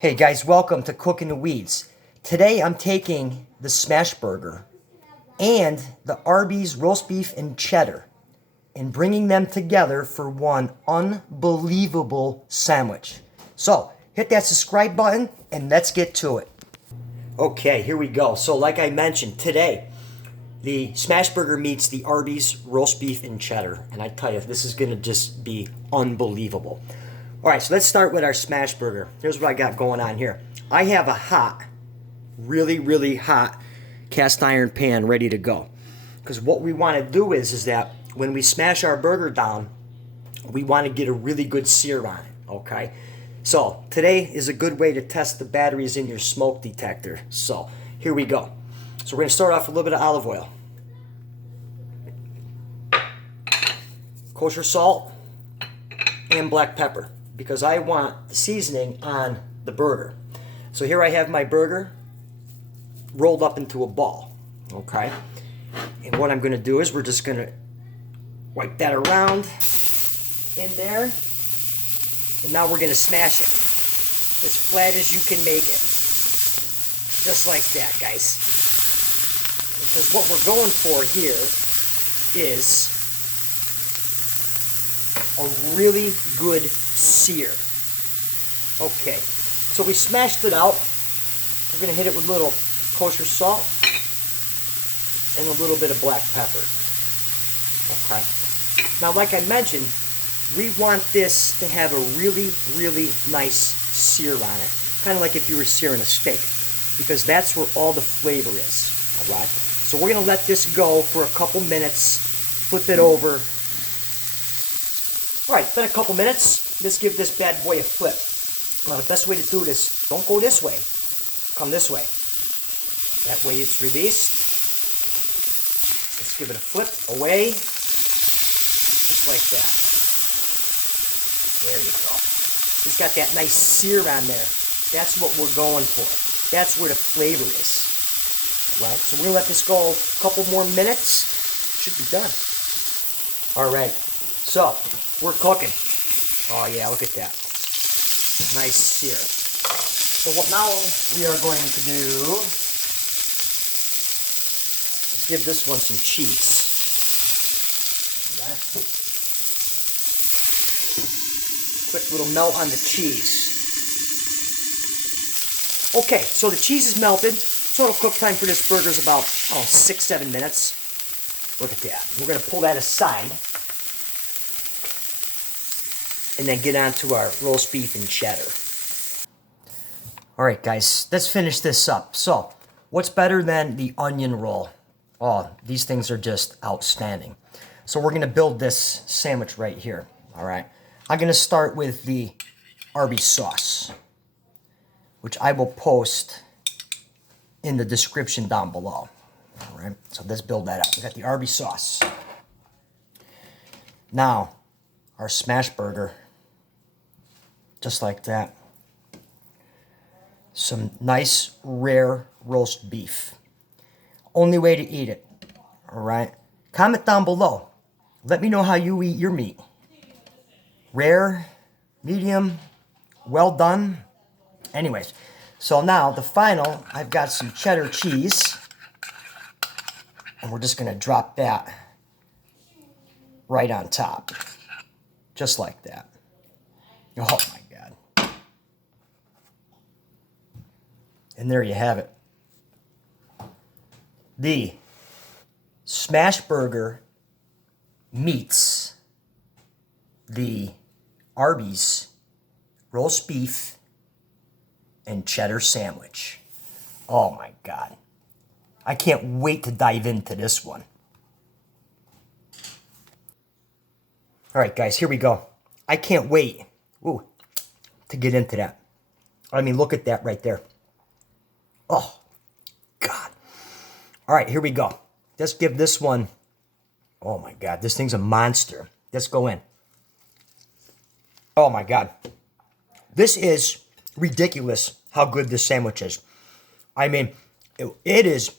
Hey guys, welcome to Cooking the Weeds. Today I'm taking the smash burger and the Arby's roast beef and cheddar and bringing them together for one unbelievable sandwich. So hit that subscribe button and let's get to it. Okay, here we go. So like I mentioned, today the smash burger meets the Arby's roast beef and cheddar. And I tell you, this is going to just be unbelievable. All right, so let's start with our smash burger. Here's what I got going on here. I have a hot, really hot cast iron pan ready to go. Because what we want to do is that when we smash our burger down, we want to get a really good sear on it, okay? So today is a good way to test the batteries in your smoke detector. So here we go. So we're going to start off with a little bit of olive oil. Kosher salt and black pepper, because I want the seasoning on the burger. So here I have my burger rolled up into a ball, okay? And what I'm gonna do is we're just gonna wipe that around in there, and now we're gonna smash it as flat as you can make it. Just like that, guys. Because what we're going for here is a really good sear. Okay, so we smashed it out. We're going to hit it with a little kosher salt and a little bit of black pepper. Okay. Now, like I mentioned, we want this to have a really nice sear on it. Kind of like if you were searing a steak, because that's where all the flavor is. All right. So we're going to let this go for a couple minutes. Flip it over. All right, it's been a couple minutes. Let's give this bad boy a flip. Now, the best way to do this, don't go this way. Come this way. That way it's released. Let's give it a flip away. Just like that. There you go. It's got that nice sear on there. That's what we're going for. That's where the flavor is. All right, so we're going to let this go a couple more minutes. Should be done. All right, so we're cooking. Oh yeah, look at that. Nice sear. So what now we are going to do is give this one some cheese. Quick little melt on the cheese. Okay, so the cheese is melted. Total cook time for this burger is about 6-7 minutes. Look at that. We're going to pull that aside and then get on to our roast beef and cheddar. All right, guys, let's finish this up. So, what's better than the onion roll? Oh, these things are just outstanding. So we're going to build this sandwich right here. All right. I'm going to start with the Arby sauce, which I will post in the description down below. All right. So let's build that up. We got the Arby sauce. Now, our smash burger. Just like that. Some nice, rare roast beef. Only way to eat it. All right. Comment down below. Let me know how you eat your meat. Rare, medium, well done. Anyways, so now the final, I've got some cheddar cheese. And we're just going to drop that right on top. Just like that. Oh my God. And there you have it. The smash burger meets the Arby's roast beef and cheddar sandwich. Oh my God. I can't wait to dive into this one. All right, guys, here we go. I can't wait to get into that. I mean, look at that right there. Oh, God. All right, here we go. Let's give this one, oh my God, this thing's a monster. Let's go in. Oh my God. This is ridiculous how good this sandwich is. I mean, it is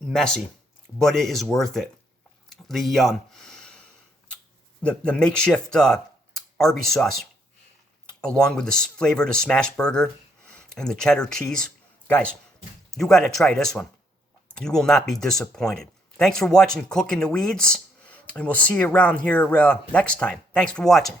messy, but it is worth it. The makeshift Arby sauce along with the flavor of the smash burger and the cheddar cheese. Guys, you got to try this one. You will not be disappointed. Thanks for watching Cooking the Weeds, and we'll see you around here next time. Thanks for watching.